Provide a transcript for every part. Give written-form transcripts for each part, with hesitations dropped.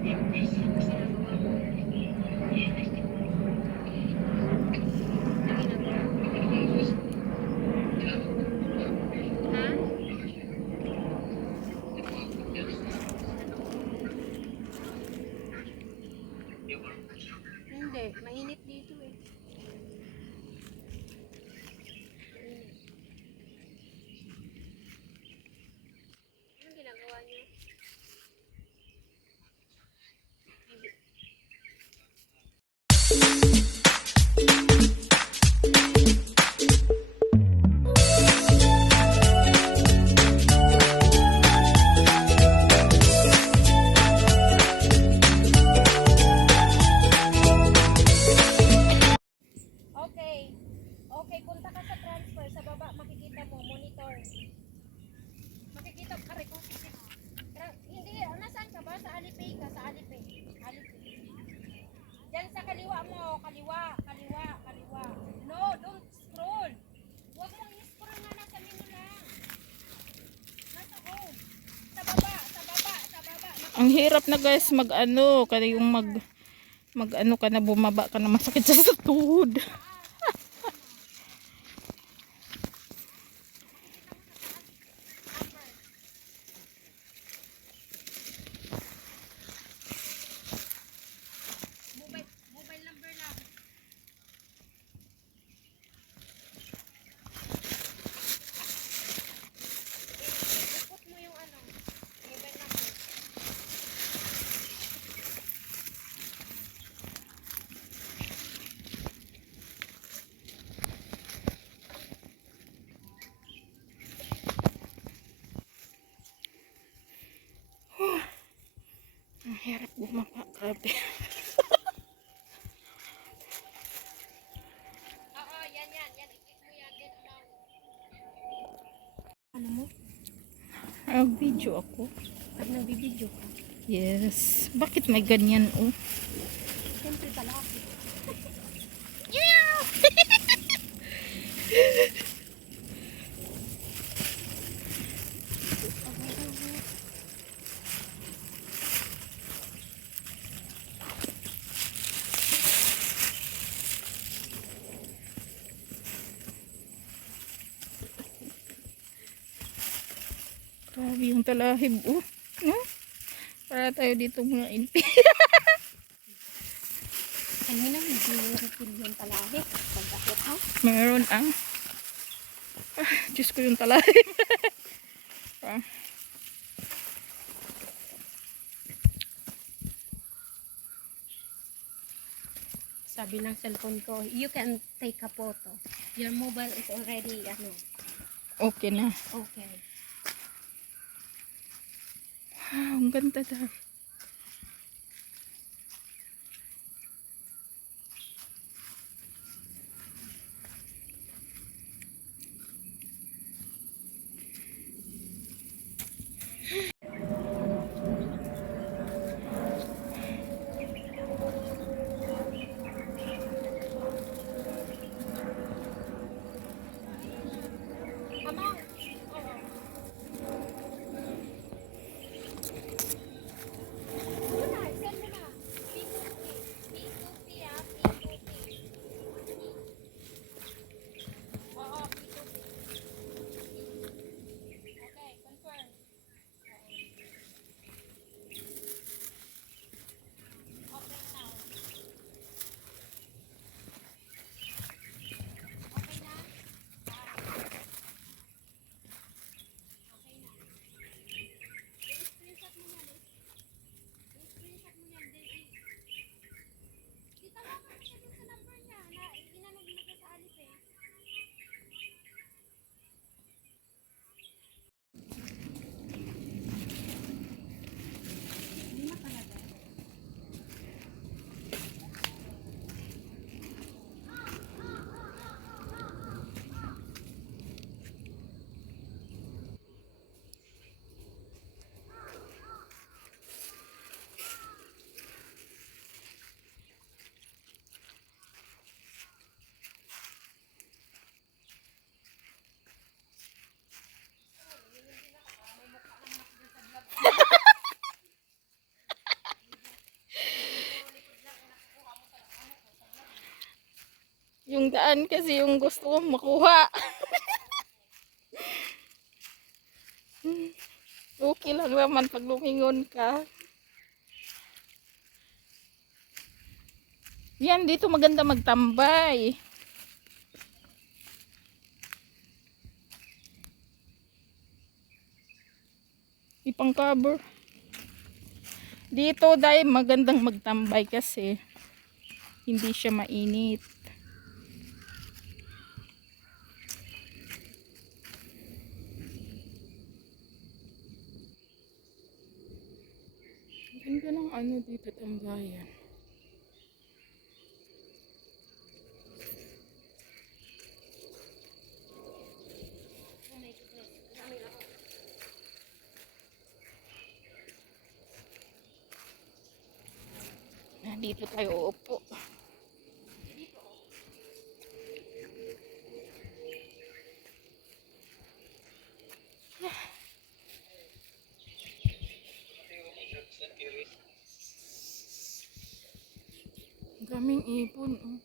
Ginagawa mo. Na ginagawa mo. Ha? Hindi, mainit dito eh. Mainit. Anong ginagawa niyo? Okay. Okay, punta ka sa transfer. Sa baba, makikita mo, monitor. Makikita, aray ko. Hindi, nasaan ka ba? Sa Alipay ka, sa Alipay. Alipay. Diyan sa kaliwa mo, kaliwa, kaliwa, kaliwa. No, don't scroll. Huwag mong i-scroll nga, nasa menu lang. Nasa home. Sa baba, sa baba, sa baba. Ang hirap na guys mag-ano, kaya yung mag-ano ka na, bumaba ka na, masakit sa tuhod. Mobile number lang. Ikot mo yung ano, mobile number. Ang hirap bumaba, grabe. Oo, yan. Ikot mo yan, then amount. Ano mo? Nag-video ako. Pag nagbibideo ka, Yes. Bakit may ganyan oh? siyempre palaki. Grabe yung talahib oh. No? Para tayo dito mga inpi. Kanina hindi mo refill yung palaki. Pagkakit ha? Meron ang Diyos ko yung talahib. Ah, Sabi ng cellphone ko, you can take a photo. Your mobile is already, okay na. okay. Wow, ang ganda daw. Amount. Oo. Yung daan kasi yung gusto kong makuha. Okay lang naman pag lumingon ka. Yan, dito maganda magtambay. Ipang cover. Dito dahil magandang magtambay kasi hindi siya mainit. Ganda ng ano dito tambayan. Dito tayo uupo. Daming ipon. Oh.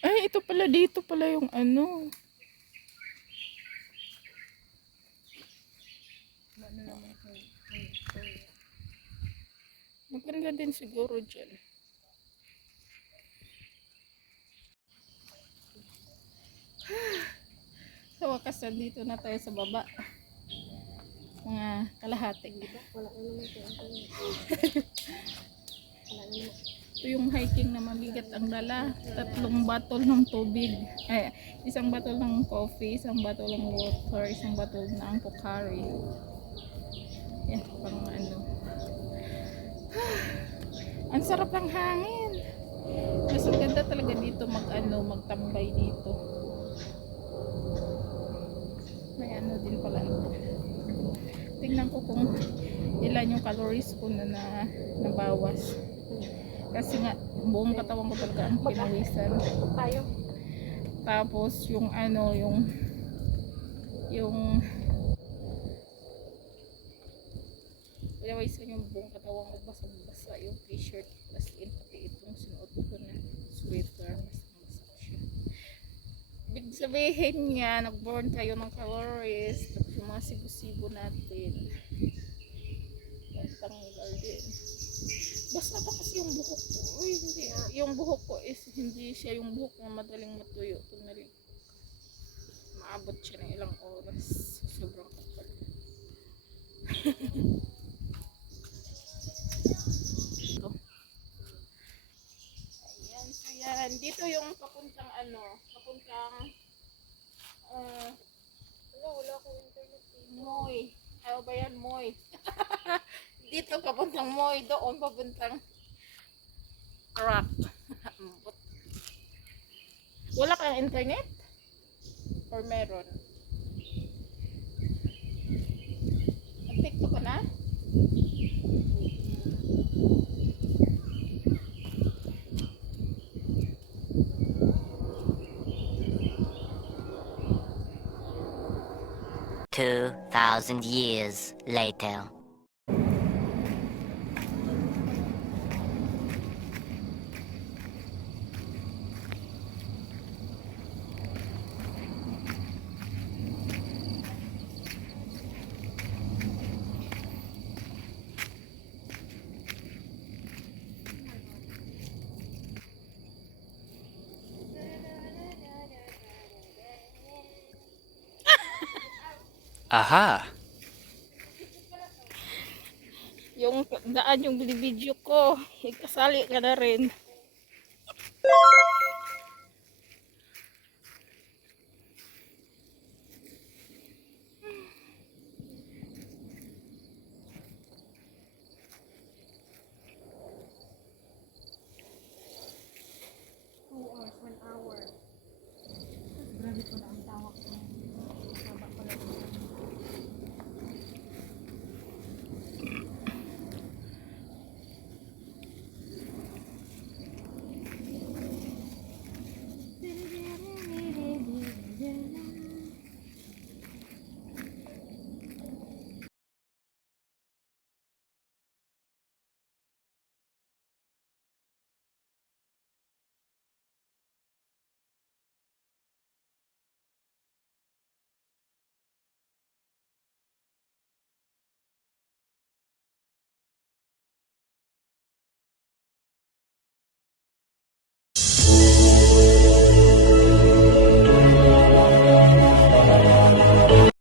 Ay, ito pala dito pala yung ano. Maganda din siguro dyan. Sa wakas, nandito na tayo sa baba. Mga kalahati. Wala na naman ito. Ito yung hiking na mabigat ang dala. 3 bottle ng tubig. Ay, 1 bottle ng coffee, 1 bottle ng water, 1 bottle ng Pocari. Yan, pang ano. Ang sarap ng hangin. Mas ang ganda talaga dito magtambay dito. May ano din pala. Tingnan ko kung ilan yung calories ko na nabawas. Kasi nga buong katawan ko talaga ang pinawisan. Tayo. Tapos yung ano, yung pinawisan yung buong katawan ko, basang-basa yung t-shirt. As in, pati itong sinuot ko na sweater, basang-basa siya. Ibig sabihin nga, nag-burn tayo ng calories. Tapos yung mga sibo-sibo natin. Tanggal din. Basta pa kasi yung buhok ko. Uy, hindi. Yung buhok ko is hindi siya yung buhok na madaling matuyo. Kunyari, maabot siya ng ilang oras. Sobrang kapal. Ayan, so yan. Dito yung papuntang Wala akong internet. Moy. Ano ba yan, Moy? Dito papuntang Moy, doon papuntang Rock. Wala kang internet? Or meron? Nag-TikTok ka na? Two 2,000 years later. Aha! Yung daan yung binibidyo ko, ikasali ka na rin.